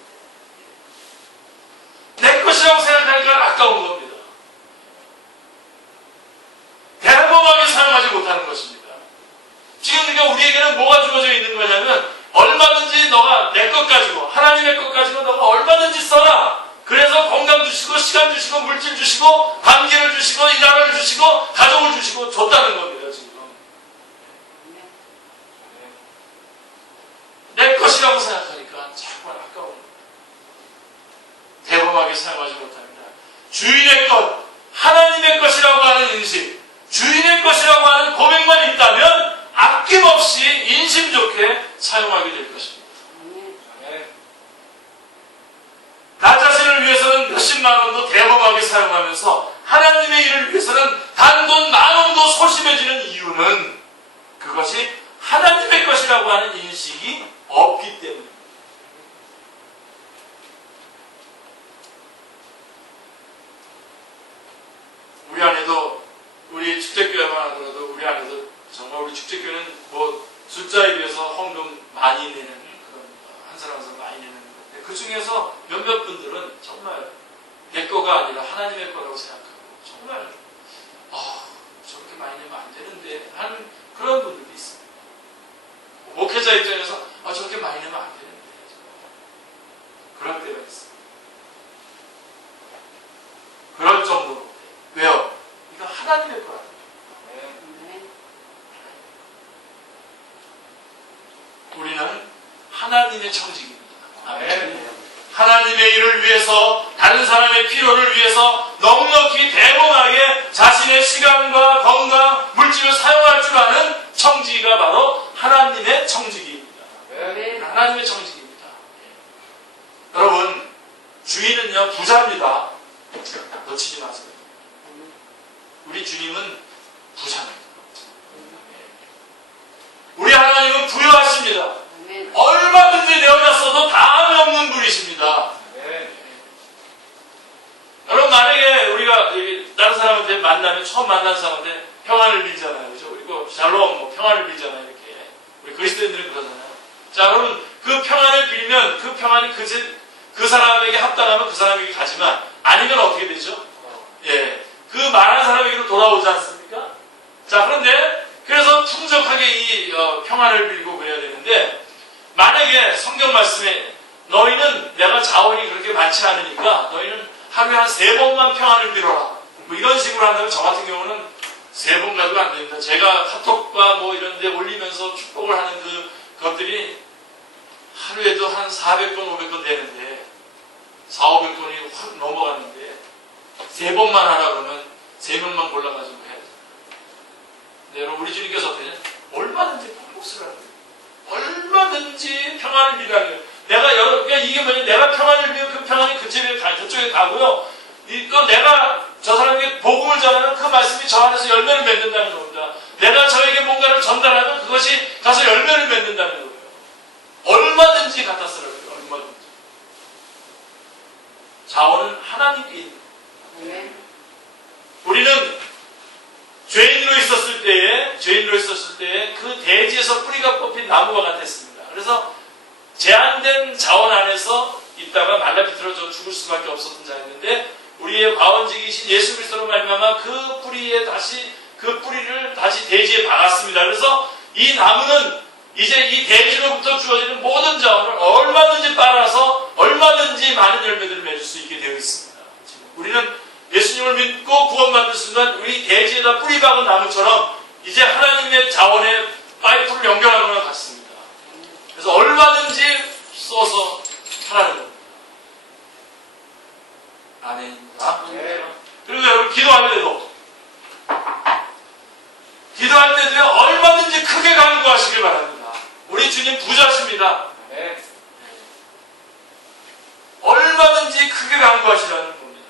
내 것이라고 생각하니까 아까운 겁니다. 대범하게 사용하지 못하는 것입니다. 지금 그러니까 우리에게는 뭐가 주어져 있는 거냐면 얼마든지 너가 내 것 가지고 하나님의 것 가지고 너가 얼마든지 써라. 그래서 건강 주시고 시간 주시고 물질 주시고 관계를 주시고 일하를 주시고 가족을 주시고 줬다는 겁니다. 지금 내 것이라고 생각하니까 정말 아까워요. 대범하게 사용하지 못합니다. 주인의 것, 하나님의 것이라고 하는 인식, 주인의 것이라고 하는 고백만 있다면 아낌없이 인심 좋게 사용하게 될 것입니다. 나 자신을 위해서는 몇십만 원도 대범하게 사용하면서 하나님의 일을 위해서는 단돈 만 원도 소심해지는 이유는 그것이 하나님의 것이라고 하는 인식이 없기 때문입니다. 우리 안에도 우리 축제교회만 하더라도 우리 안에도 정말 우리 축제교회는 뭐 숫자에 비해서 헌금 많이 내는 그런 한 사람 한 사람 많이 내는 건데 그 중에서 몇몇 분들은 정말 내 거가 아니라 하나님의 거라고 생각하고 정말 저렇게 많이 내면 안 되는데 하는 그런 분들도 있습니다. 목회자 입장에서 저렇게 많이 내면 안 되는데 그럴 때가 있습니다. 그럴 정도로 왜요? 이거 하나님의 거라는 거예요. 우리는 하나님의 청직입니다. 하나님의 일을 위해서 다른 사람의 필요를 위해서 넉넉히 대범하게 자신의 시간과 건강, 물질을 사용할 줄 아는 청지기가 바로 하나님의 청지기입니다. 하나님의 청지기입니다. 여러분 주인은요 부자입니다. 놓치지 마세요. 우리 주님은 부자입니다. 우리 하나님은 부유하십니다. 얼마든지 내어다 써도 다음이 없는 분이십니다. 여러분 만약에 우리가 다른 사람한테 만나면 처음 만난 사람한테 평안을 빌잖아요. 그죠? 그리고 샬롬 뭐 평안을 빌잖아요. 이렇게 우리 그리스도인들은 그러잖아요. 자, 여러분 그 평안을 빌면 그 평안이 그 사람에게 합당하면 그 사람에게 가지만 아니면 어떻게 되죠? 예, 그 말한 사람에게로 돌아오지 않습니까? 자, 그런데 그래서 풍족하게 이 평안을 빌고 그래야 되는데 만약에 성경 말씀에 너희는 내가 자원이 그렇게 많지 않으니까 너희는 하루에 한 3번만 평안을 빌어라. 뭐 이런 식으로 한다면 저 같은 경우는 3번 가지고 안 됩니다. 제가 카톡과 뭐 이런 데 올리면서 축복을 하는 그것들이 하루에도 한 400건, 500건 되는데 400~500건이 확 넘어가는데 3번만 하라 그러면 3명만 골라가지고 해야 돼요. 네, 여러분 우리 주님께서 어때요? 얼마든지 복복을 하는 거예요. 얼마든지 평안을 빌라는 거예요. 그러니까 이게 뭐냐? 내가 평안을 빌면 그 평안이 저쪽에 가고요. 내가 저 사람에게 복음을 전하면 그 말씀이 저 안에서 열매를 맺는다는 겁니다. 내가 저에게 뭔가를 전달하면 그것이 가서 열매를 맺는다는 거예요. 얼마든지 갖다 쓰라고요. 얼마든지. 자원은 하나님께 있는 거예요. 우리는 죄인으로 있었을 때에 그 대지에서 뿌리가 뽑힌 나무와 같았습니다. 그래서 제한된 자원 안에서 있다가 말라 비틀어져 죽을 수밖에 없었던 자였는데 우리의 과원직이신 예수 그리스도로 말미암아 그 뿌리를 다시 대지에 박았습니다. 그래서 이 나무는 이제 이 대지로부터 주어지는 모든 자원을 얼마든지 빨아서 얼마든지 많은 열매들을 맺을 수 있게 되어 있습니다. 우리는 예수님을 믿고 구원받는 순간 우리 대지에다 뿌리 박은 나무처럼 이제 하나님의 자원에 파이프를 연결하는 것과 같습니다. 그래서 얼마든지 쏘서 하라는 겁니다. 아멘입니다. 그리고 여러분 기도할 때도요 얼마든지 크게 간구하시길 바랍니다. 우리 주님 부자십니다. 얼마든지 크게 간구하시라는 겁니다.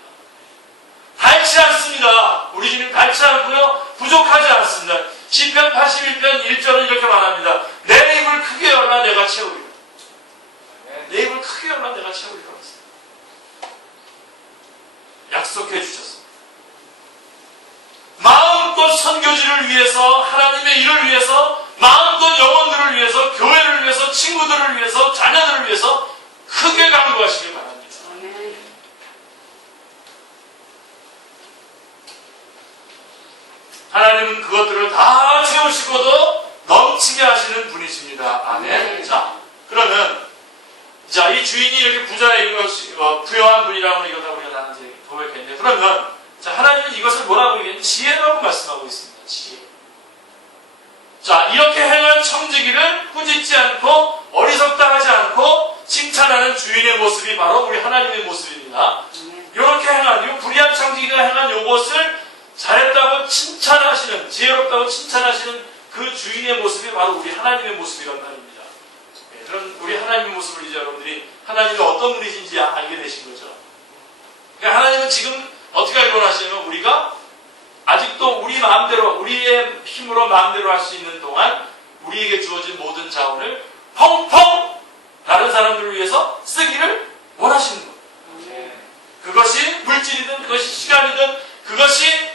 닳지 않습니다. 우리 주님 닳지 않고요 부족하지 않습니다. 시편 81편 1절은 이렇게 말합니다. 내 입을 크게 열라 내가 채우리라. 내 입을 크게 열라 내가 채우리라. 약속해 주셨습니다. 마음껏 선교지를 위해서 하나님의 일을 위해서 마음껏 영혼들을 위해서 교회를 위해서 친구들을 위해서 자녀들을 위해서 크게 간구하시길 바랍니다. 하나님은 그것들을 다 채우시고도 넘치게 하시는 분이십니다. 아멘. 자, 그러면 이 주인이 이렇게 부여한 분이라고 이거다 우리가 나한테 고백했는데 그러면 하나님은 이것을 뭐라고 얘기했냐? 지혜라고 말씀하고 있습니다. 지혜. 자, 이렇게 행한 청지기를 꾸짖지 않고 어리석다 하지 않고 칭찬하는 주인의 모습이 바로 우리 하나님의 모습입니다. 이렇게 행한, 이 불의한 청지기가 행한 요것을 잘했다고 칭찬하시는, 지혜롭다고 칭찬하시는 그 주인의 모습이 바로 우리 하나님의 모습이란 말입니다. 그런 우리 하나님의 모습을 이제 여러분들이 하나님이 어떤 분이신지 알게 되신 거죠. 그러니까 하나님은 지금 어떻게 알고 하시냐면 우리가 아직도 우리 마음대로, 우리의 힘으로 마음대로 할 수 있는 동안 우리에게 주어진 모든 자원을 펑펑 다른 사람들을 위해서 쓰기를 원하시는 거예요. 그것이 물질이든 그것이 시간이든 그것이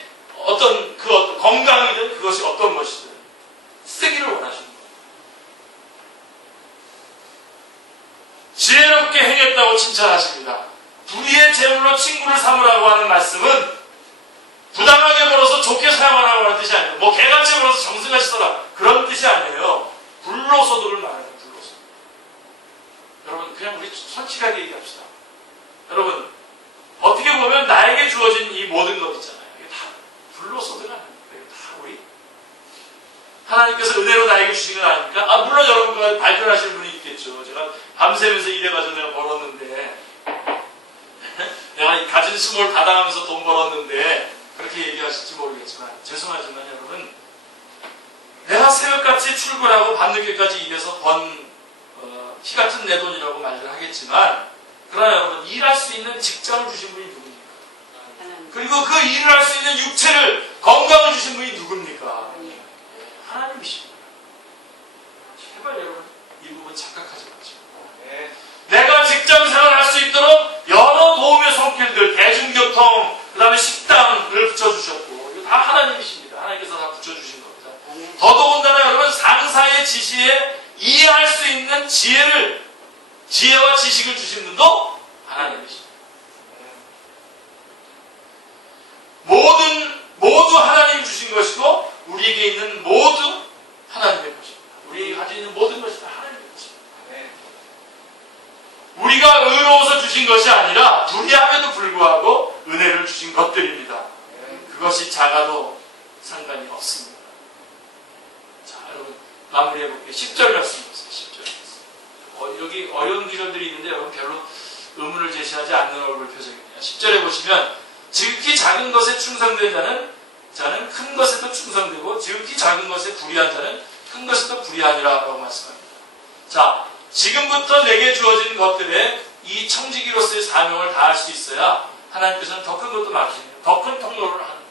어떤 건강이든 그것이 어떤 것이든 쓰기를 원하시는 거예요. 지혜롭게 행했다고 칭찬하십니다. 불의의 재물로 친구를 삼으라고 하는 말씀은 부당하게 벌어서 좋게 사용하라고 하는 뜻이 아니에요. 개같이 벌어서 정승같이 써라 그런 뜻이 아니에요. 불로소득을 말하는 불로소득. 여러분 그냥 우리 솔직하게 얘기합시다. 여러분 어떻게 보면 나에게 주어진 이 모든 것 있잖아요. 이게 다 불로소득 아닙니까? 이게 다 우리 하나님께서 은혜로 나에게 주신 건 아닙니까? 물론 여러분과 발견하시는 분이 있겠죠. 제가 밤새면서 일해가지고 내가 벌었는데 내가 가진 수고를 가당하면서 돈 벌었는데 그렇게 얘기하실지 모르겠지만 죄송하지만 여러분 내가 새벽같이 출근하고 밤늦게까지 일해서 번 피 같은 내 돈이라고 말을 하겠지만 그러나 여러분 일할 수 있는 직장을 주신 분이 누굽니까? 그리고 그 일을 할 수 있는 육체를 건강을 주신 분이 누굽니까? 하나님이십니다. 제발 여러분 이 부분 착각하지 마시고 내가 직장생활을 할 수 있도록 여러 도움의 손길들 대중교통 그 다음에 식당을 붙여주셨고 이거 다 하나님이십니다. 하나님께서 다 붙여주신 겁니다. 더더군다나 여러분 상사의 지시에 이해할 수 있는 지혜와 지식을 주신 분도 하나님이십니다. 모두 하나님이 주신 것이고 우리에게 있는 모두 하나님의 것입니다. 우리에게 가지고 있는 모든 것이 다 하나님의 것입니다. 우리가 의로워서 주신 것이 아니라 불의함에도 불구하고 은혜를 주신 것들입니다. 그것이 작아도 상관이 없습니다. 자, 여러분 마무리해볼게요. 10절 말씀이었어요. 10절 말씀. 여기 어려운 기전들이 있는데 여러분 별로 의문을 제시하지 않는 얼굴 표정입니다. 10절에 보시면 지극히 작은 것에 충성된 자는 큰 것에도 충성되고 지극히 작은 것에 불의한 자는 큰 것에도 불의하니라 라고 말씀합니다. 자, 지금부터 내게 주어진 것들에 이 청지기로서의 사명을 다할 수 있어야 하나님께서는 더 큰 것도 맡기는 거예요. 더 큰 통로를 하는 거예요.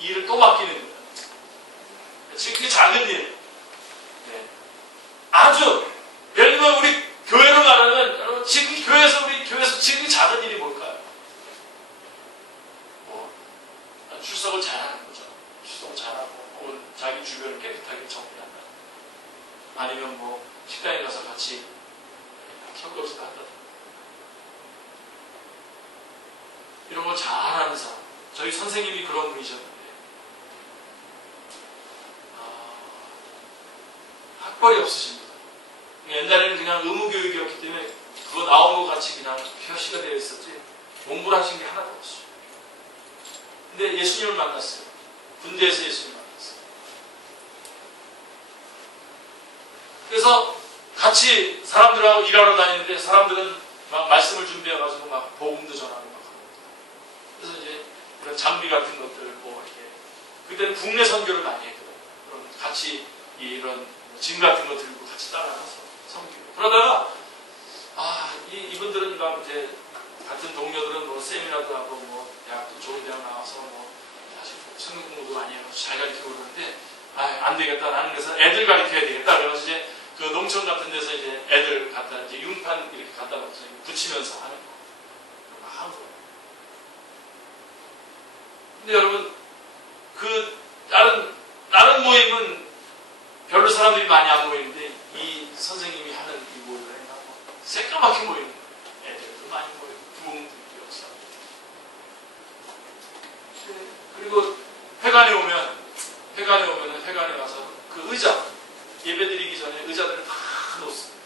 일을 또 맡기는 거예요. 지극히 작은 일. 아주 예를 들면 우리 교회로 말하면 여러분 지금 교회에서 지극히 작은 일이 뭘까요? 출석을 잘하는 거죠. 출석을 잘하고 혹은 자기 주변을 깨끗하게 정리한다. 아니면 식당에 가서 같이 설거지도 한다. 잘하는 사람. 저희 선생님이 그런 분이셨는데 학벌이 없으십니다. 옛날에는 그냥 의무교육이었기 때문에 그거 나온 것 같이 그냥 표시가 되어 있었지 공부를 하신 게 하나도 없어요. 근데 예수님을 만났어요. 군대에서 예수님을 만났어요. 그래서 같이 사람들하고 일하러 다니는데 사람들은 막 말씀을 준비해가지고 막 복음도 전하고 막 합니다. 그래서 이제 이런 장비 같은 것들 뭐 이렇게 그때는 국내 선교를 많이 했거든요. 그럼 같이 이런 짐 같은 거 들고 같이 따라가서 섬기고 그러다가 이분들은 막 이제 같은 동료들은 뭐 세미나도 하고 뭐 대학도 좋은 대학 나와서 뭐 사실 성경 공부도 많이 해서 잘 가르치고 그러는데 안 되겠다 나는 그래서 애들 가르쳐야 되겠다 그래서 이제 그 농촌 같은 데서 이제 애들 갖다 이제 융판 이렇게 갖다 붙이면서 하는 거 하는 거예요. 근데 여러분 그 다른 모임은 별로 사람들이 많이 안 모이는데 이 선생님이 하는 이 모임을 해갖고 새까맣게 모이는 거예요. 애들도 많이 모이고 부모님들이 없어. 그리고 회관에 오면 회관에 가서 그 의자 예배드리기 전에 의자들을 다 놓습니다.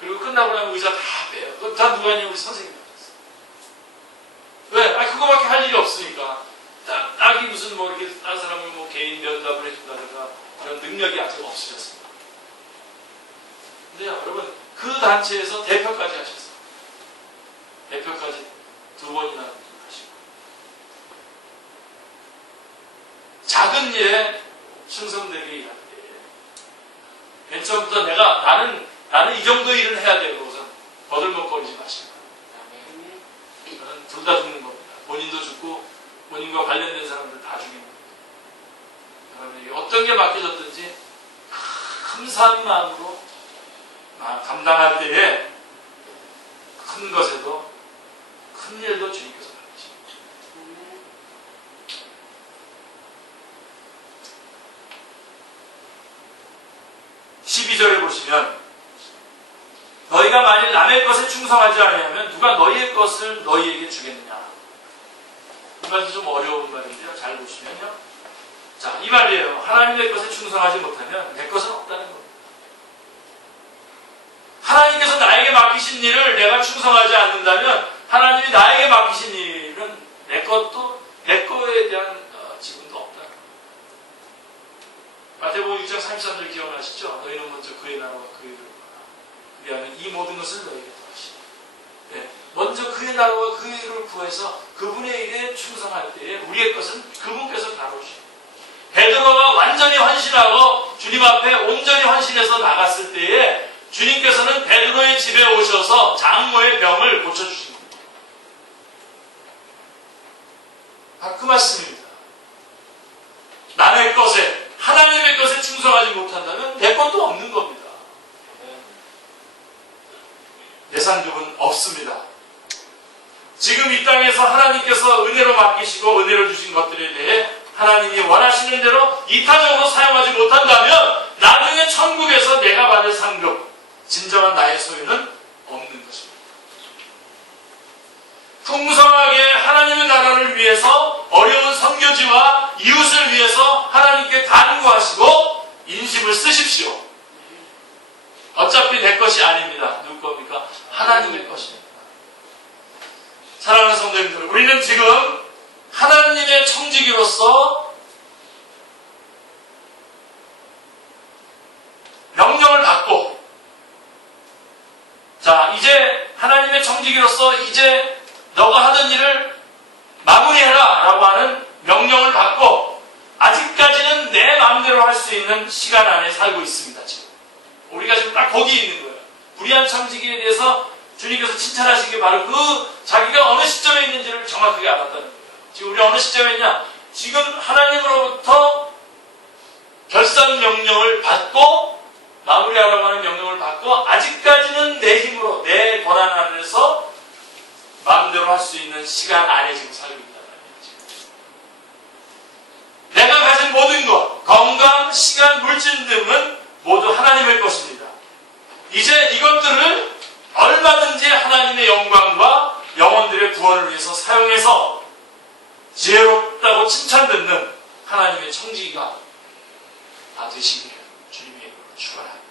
그리고 끝나고 나면 의자 다 빼요. 그건 다 누가 하냐면 우리 선생님이 하셨어요. 왜? 그거밖에 할 일이 없으니까. 딱히 무슨 뭐 이렇게 다른 사람을 뭐 개인 면담을 해준다든가 그런 능력이 아직 없으셨습니다. 근데 여러분 그 단체에서 대표까지 하셨어요. 대표까지 2번이나 하시고 작은 일에 충성되게 일하는 게 맨 처음부터 나는 이 정도 일은 해야 되고 우선 버들먹거리지 마시고 이거는 둘 다 죽는 겁니다. 본인도 죽고 본인과 관련된 사람들 다 죽이는 겁니다. 여러분 어떤 게 맡겨졌든지 감사한 마음으로 감당할 때에 큰 것에도 큰 일도 주님께서 받으십니다. 12절에 보시면 너희가 만일 남의 것에 충성하지 않으면 누가 너희의 것을 너희에게 주겠느냐. 이 말도 좀 어려운 말인데요. 잘 보시면요. 자, 이 말이에요. 하나님의 것에 충성하지 못하면 내 것은 없다는 겁니다. 하나님께서 나에게 맡기신 일을 내가 충성하지 않는다면 하나님이 나에게 맡기신 일은 내 거에 대한 지분도 없다. 마태복음 6장 33절 기억나시죠? 너희는 먼저 그의 나라와 그의 의를 구하라. 그리하면 이 모든 것을 너희에게 더하시리라. 네. 먼저 그의 나라와 그의 의를 구해서 그분의 일에 충성할 때에 우리의 것은 그분께서 다루시고 베드로가 완전히 헌신하고 주님 앞에 온전히 헌신해서 나갔을 때에 주님께서는 베드로의 집에 오셔서 장모의 병을 고쳐주신 겁니다. 그 말씀입니다. 남의 것에 하나님의 것에 충성하지 못한다면 내 것도 없는 겁니다. 예산족은 없습니다. 지금 이 땅에서 하나님께서 은혜로 맡기시고 은혜로 주신 것들에 대해 하나님이 원하시는 대로 이타적으로 사용하지 못한다면 나중에 천국에서 내가 받을 상급, 진정한 나의 소유는 없는 것입니다. 풍성하게 하나님의 나라를 위해서 어려운 선교지와 이웃을 위해서 하나님께 간구하시고 인심을 쓰십시오. 어차피 내 것이 아닙니다. 누구 겁니까? 하나님의 것입니다. 사랑하는 성도님들, 우리는 지금 하나님의 청지기로서 명령을 받고, 자, 이제 하나님의 청지기로서 이제 너가 하던 일을 마무리해라 라고 하는 명령을 받고 아직까지는 내 마음대로 할 수 있는 시간 안에 살고 있습니다. 지금 우리가 지금 딱 거기 있는 거예요. 불의한 청지기에 대해서 주님께서 칭찬하신 게 바로 그 자기가 어느 시점에 있는지를 정확하게 알았다는 거예요. 지금 우리 어느 시점에 있냐? 지금 하나님으로부터 결산 명령을 받고 마무리하라고 하는 명령을 받고 아직까지는 내 힘으로 내 권한 안에서 마음대로 할 수 있는 시간 안에 지금 살고 있단 말이에요. 내가 가진 모든 것, 건강, 시간, 물질 등은 모두 하나님의 것입니다. 이제 이것들을 얼마든지 하나님의 영광과 영혼들의 구원을 위해서 사용해서 지혜롭다고 칭찬듣는 하나님의 청지기가 다 되시기를 주님의 이름으로 축원합니다.